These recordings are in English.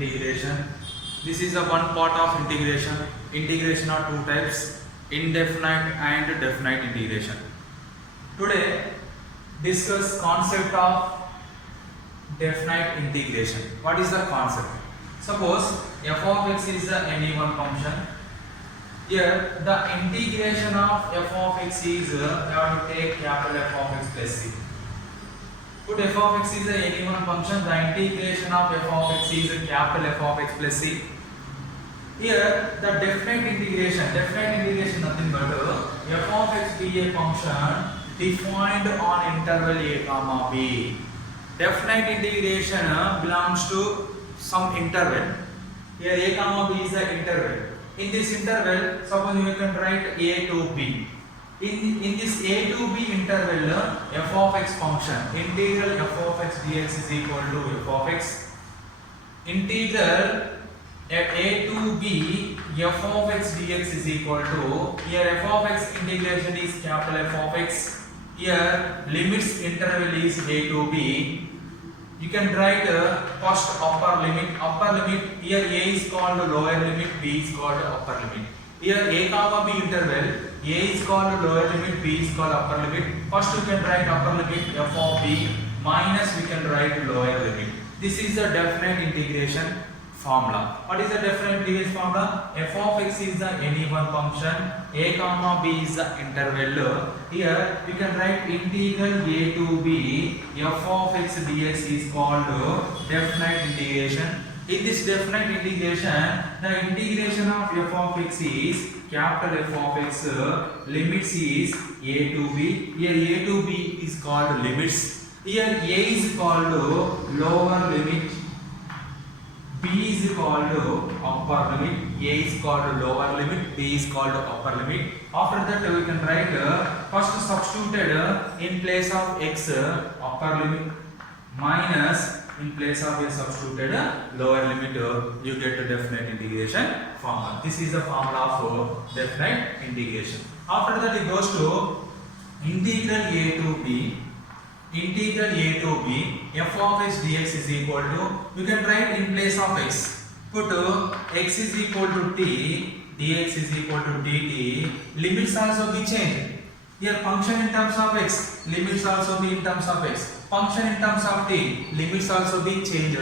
integration. This is the one part of integration. Integration are two types, indefinite and definite integration. Today discuss concept of definite integration. What is the concept? Suppose f of x is any one function. Here the integration of f of x is you have to take capital F of x plus c. Put f of x is any one function. The integration of f of x is capital F of x plus c. Here the definite integration nothing but f of x be a function defined on interval a comma b. Definite integration belongs to some interval. Here a comma b is the interval. In this interval, suppose you can write a to b. In this a to b interval, f of x function integral f of x dx is equal to f of x. Integral at a to b f of x dx is equal to, here f of x integration is capital F of x. Here limits interval is a to b. You can write first upper limit. Here a is called lower limit, b is called upper limit. Here a comma b interval, a is called lower limit, b is called upper limit. First you can write upper limit f of b minus we can write lower limit. This is the definite integration formula. What is the definite integration formula? F of x is the any one function, a comma b is the interval. Here we can write integral a to b f of x dx is called definite integration. In this definite integration, the integration of f of x is capital F of x, limits is a to b. Here a to b is called limits. Here a is called lower limit, b is called upper limit, a is called lower limit, b is called upper limit. After that we can write first substituted in place of x upper limit minus in place of a substituted lower limit, you get a definite integration formula. This is the formula of definite integration. After that it goes to integral a to b f of x dx is equal to, you can write in place of x, put x is equal to t, dx is equal to dt, limits also be changed. Here function in terms of x, limits also be in terms of x, function in terms of t, limits also be changed.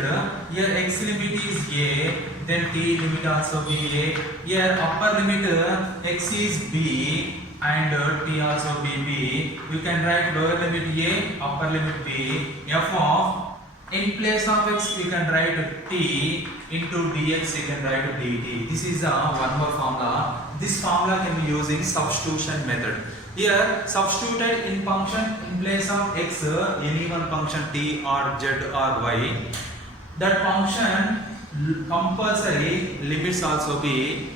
Here x limit is a, then t limit also be a. Here upper limit x is b and t also be b. You can write lower limit a, upper limit b. F of, in place of x we can write t into dx, you can write dt. This is one more formula. This formula can be used in substitution method. Here substituted in function in place of x any one function t or z or y. That function compulsory limits also be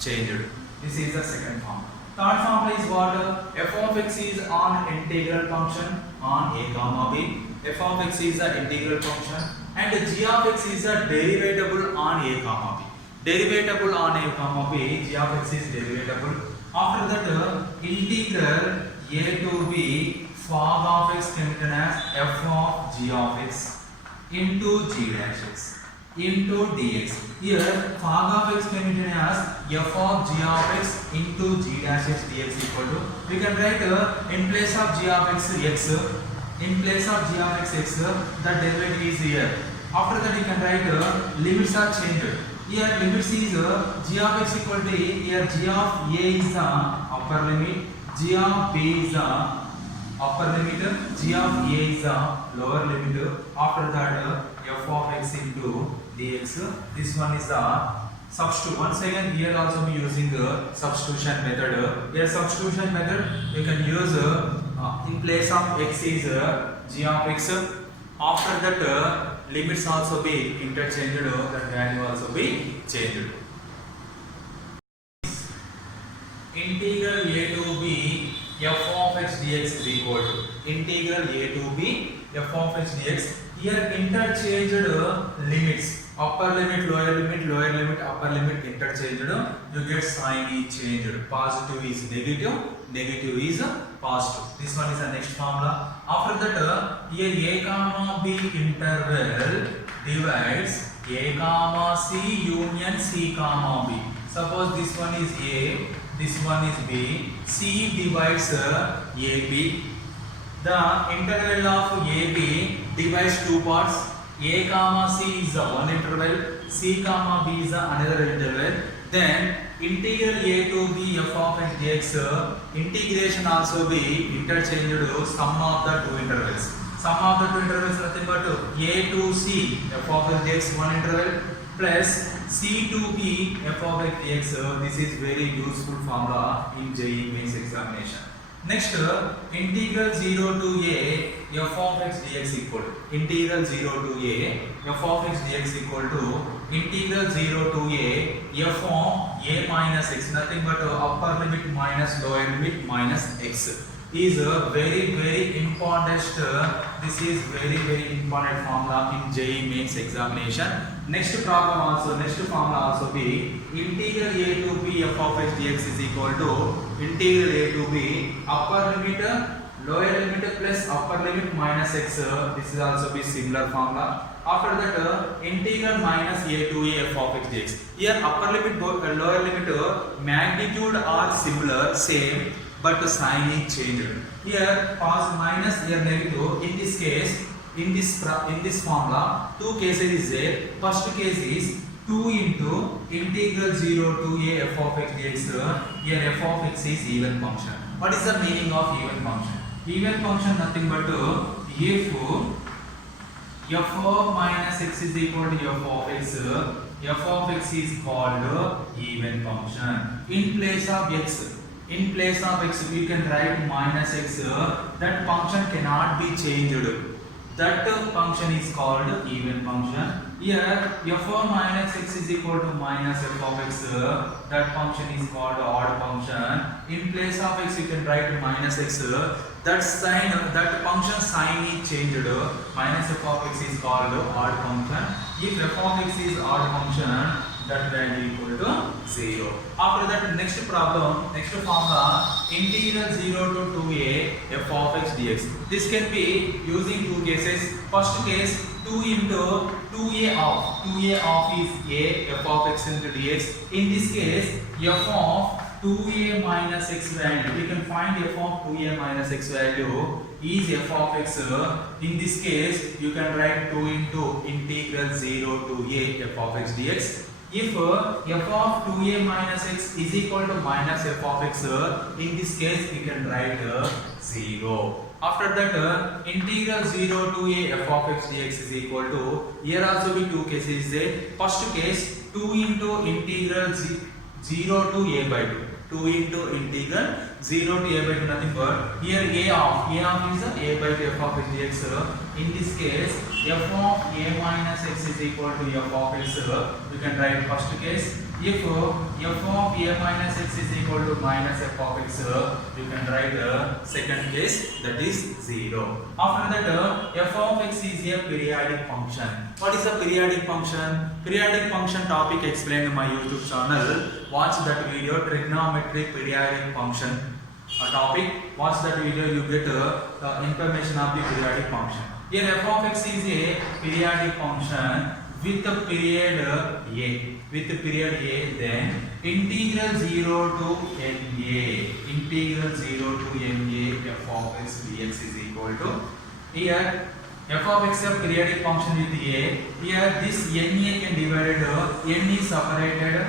changed. This is the second formula. Third formula is what? F of x is an integral function on a comma b. F of x is an integral function and g of x is a derivatable on a comma b. Derivatable on a comma b, g of x is derivatable. After that integral a to b fog of x can be written as f of g of x into g dash x into dx. Here fog of x can be written as f of g of x into g dash x dx equal to, we can write in place of g of x x, in place of g of x the derivative is here. After that you can write limits are changed. Here limits is g of x equal to a, here g of a is the upper limit, g of b is the upper limit, g of a is the lower limit. After that f of x into dx. This one is the substitute. Once again here also be using substitution method. Here substitution method you can use in place of x is g of x. After that limits also be interchanged, that value also be changed. Integral a to b f of x dx is equal to integral a to b f of x dx. Here interchanged limits, upper limit, lower limit, upper limit interchanged, you get sign is changed. Positive is negative, negative is positive. This one is the next formula. After that, here a comma b interval divides A comma C union C comma B. Suppose this one is A, this one is B. C divides AB. The interval of AB divides two parts. A comma C is the one interval, C comma B is the another interval. Then integral A to B f of x dx integration also be interchanged sum of the two intervals. Sum of the two intervals nothing but A to C f of x dx one interval plus C to B f of x dx. This is very useful formula in JEE Mains examination. Next, integral 0 to A f of x dx equal to integral 0 to A f of x dx equal to integral 0 to A f of A minus x, nothing but upper limit minus lower limit minus x is a very important. This is very important formula in JEE Mains examination. Next problem also, next formula also be integral A to B f of x dx is equal to integral A to B upper limit lower limit plus upper limit minus x. This is also be similar formula. After that integral minus A to A f of x dx. Here upper limit lower limit magnitude are similar, same, but the sign is changed. Here cos minus, here negative. In this case, in this formula, two cases is there. First case is 2 into integral 0 to A f of x dx. Here f of x is even function. What is the meaning of even function? Even function nothing but if f of minus x is equal to f of x, f of x is called even function. In place of x, we can write minus x. That function cannot be changed. That function is called even function. Here f of minus x is equal to minus f of x. That function is called odd function. In place of x, you can write minus x. That sign, that function sign is changed. Minus f of x is called odd function. If f of x is odd function, that value equal to 0. After that, next problem, next formula, integral 0 to 2a f of x dx. This can be using two cases. First case, 2 into 2a of is a f of x into dx. In this case, f of 2a minus x value, we can find f of 2a minus x value is f of x. In this case, you can write 2 into integral 0 to a f of x dx. If f of 2a minus x is equal to minus f of x, in this case we can write 0. After that, integral 0 to a f of x dx is equal to, here also be two cases there. First case, 2 into integral 0 to a by 2. 2 into integral 0 to a by 2, nothing but here a of is a by 2 f of x dx. In this case, f of a minus x is equal to f of x. You can write first case. If f of a minus x is equal to minus f of x, you can write second case, that is 0. After that, f of x is a periodic function. What is a periodic function? Periodic function topic explained in my YouTube channel. Watch that video, trigonometric periodic function topic. Watch that video, you get information of the periodic function. Here f of x is a periodic function with the period a. With the period a, then integral 0 to NA, integral 0 to NA f of x dx is equal to, here f of x is a periodic function with a. Here this NA can divide, n is separated.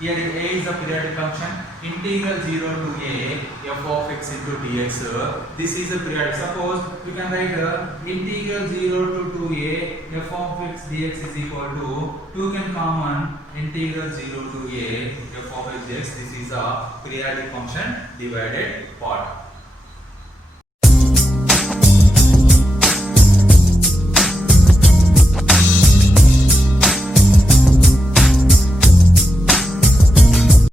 Here a is a periodic function. Integral 0 to a f of x into dx. This is a periodic. Suppose you can write integral 0 to 2a f of x dx is equal to 2 can common integral 0 to a f of x dx. This is a periodic function divided part.